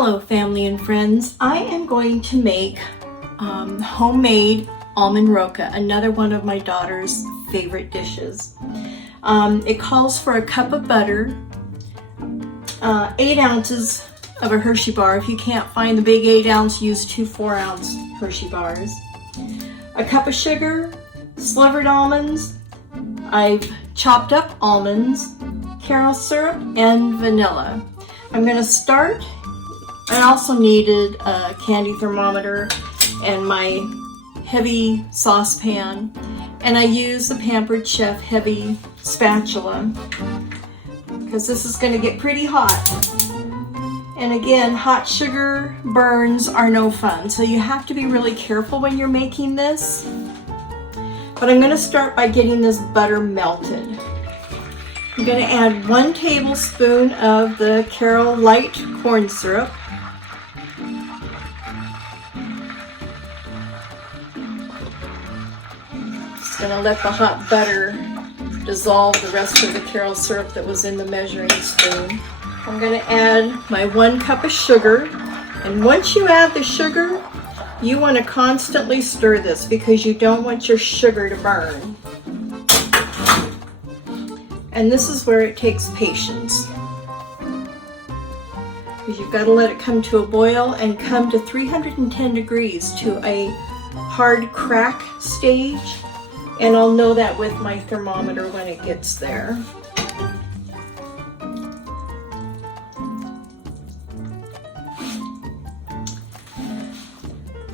Hello family and friends. I am going to make homemade Almond Roca, another one of my daughter's favorite dishes. It calls for a cup of butter, 8 ounces of a Hershey bar. If you can't find the big 8 ounce, use 2 4-ounce Hershey bars. A cup of sugar, slivered almonds, I've chopped up almonds, caramel syrup, and vanilla. I'm going to start. I also needed a candy thermometer and my heavy saucepan, and I use the Pampered Chef heavy spatula because this is going to get pretty hot. And again, hot sugar burns are no fun, so you have to be really careful when you're making this. But I'm going to start by getting this butter melted. I'm going to add 1 tablespoon of the Carol light corn syrup. Just going to let the hot butter dissolve the rest of the Carol syrup that was in the measuring spoon. I'm going to add my 1 cup of sugar. And once you add the sugar, you want to constantly stir this because you don't want your sugar to burn. And this is where it takes patience, because you've got to let it come to a boil and come to 310 degrees to a hard crack stage. And I'll know that with my thermometer when it gets there.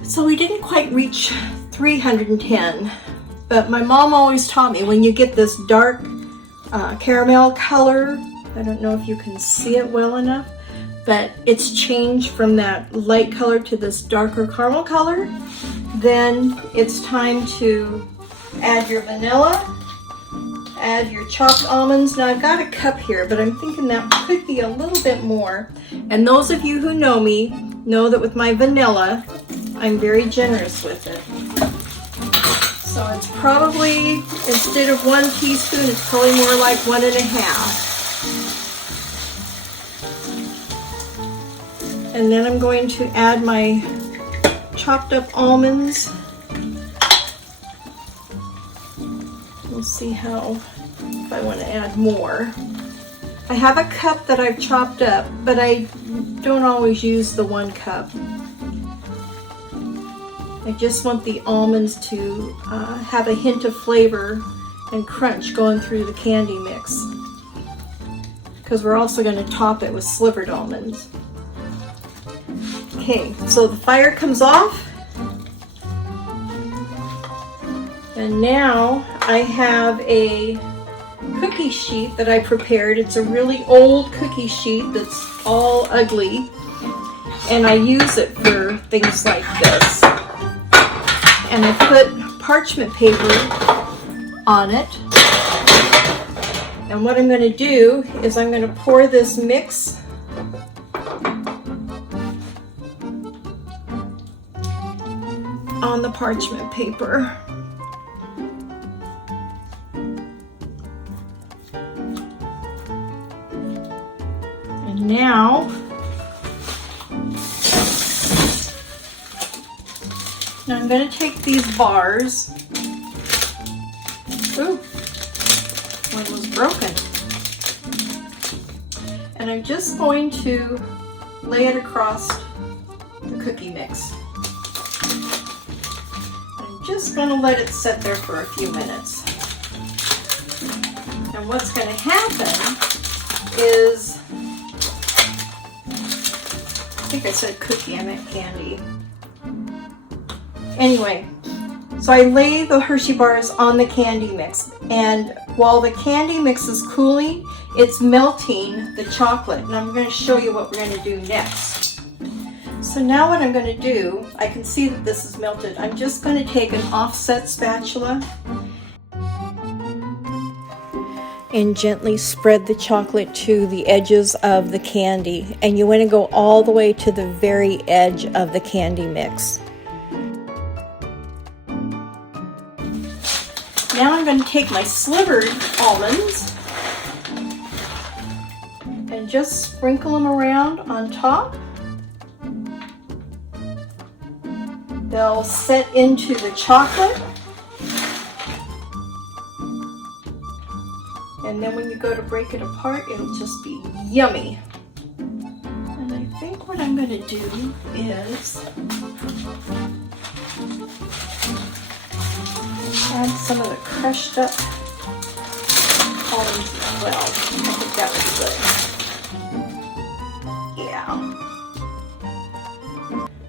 So we didn't quite reach 310, but my mom always taught me when you get this dark caramel color, I don't know if you can see it well enough, but it's changed from that light color to this darker caramel color, then it's time to add your vanilla, add your chopped almonds. Now I've got a cup here, but I'm thinking that could be a little bit more. And those of you who know me know that with my vanilla, I'm very generous with it. So it's probably, instead of 1 teaspoon, it's probably more like 1.5. And then I'm going to add my chopped up almonds. We'll see if I want to add more. I have a cup that I've chopped up, but I don't always use the 1 cup. I just want the almonds to have a hint of flavor and crunch going through the candy mix, because we're also going to top it with slivered almonds. Okay, so the fire comes off, and now I have a cookie sheet that I prepared. It's a really old cookie sheet that's all ugly, and I use it for things like this. And I put parchment paper on it. And what I'm going to do is I'm going to pour this mix on the parchment paper. And now I'm going to take these bars. Ooh, one was broken. And I'm just going to lay it across the cookie mix. I'm just going to let it sit there for a few minutes. And what's going to happen is, I think I said cookie, I meant candy. Anyway, so I lay the Hershey bars on the candy mix, and while the candy mix is cooling, it's melting the chocolate, and I'm going to show you what we're going to do next. So now what I'm going to do, I can see that this is melted. I'm just going to take an offset spatula and gently spread the chocolate to the edges of the candy, and you want to go all the way to the very edge of the candy mix. Now I'm going to take my slivered almonds and just sprinkle them around on top. They'll set into the chocolate. And then when you go to break it apart, it'll just be yummy. And I think what I'm going to do is add some of the crushed up almonds as well. I think that would be good. Yeah.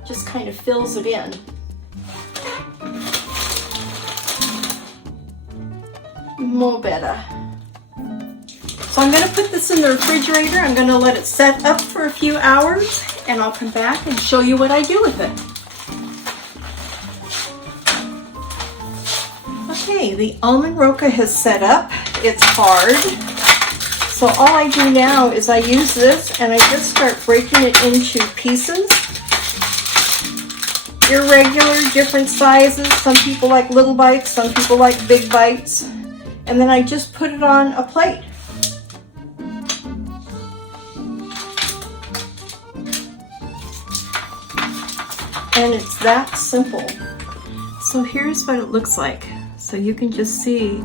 Just kind of fills it in. More better. So I'm going to put this in the refrigerator. I'm going to let it set up for a few hours, and I'll come back and show you what I do with it. Okay, the Almond Roca has set up. It's hard. So all I do now is I use this and I just start breaking it into pieces. Irregular, different sizes. Some people like little bites, some people like big bites. And then I just put it on a plate. And it's that simple. So here's what it looks like. So you can just see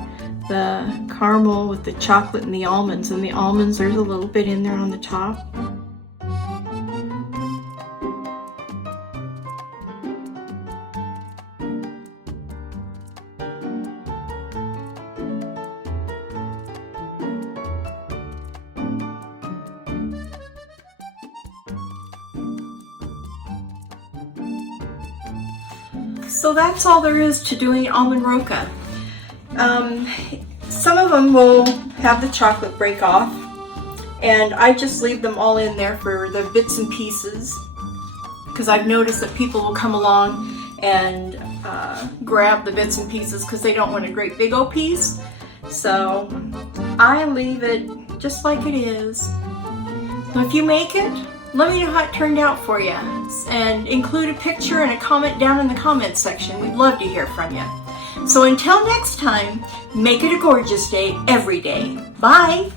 the caramel with the chocolate and the almonds. And the almonds, there's a little bit in there on the top. So that's all there is to doing Almond Roca. Some of them will have the chocolate break off, and I just leave them all in there for the bits and pieces, because I've noticed that people will come along and grab the bits and pieces because they don't want a great big old piece. So I leave it just like it is. So if you make it, let me know how it turned out for you, and include a picture and a comment down in the comments section. We'd love to hear from you. So until next time, make it a gorgeous day every day. Bye!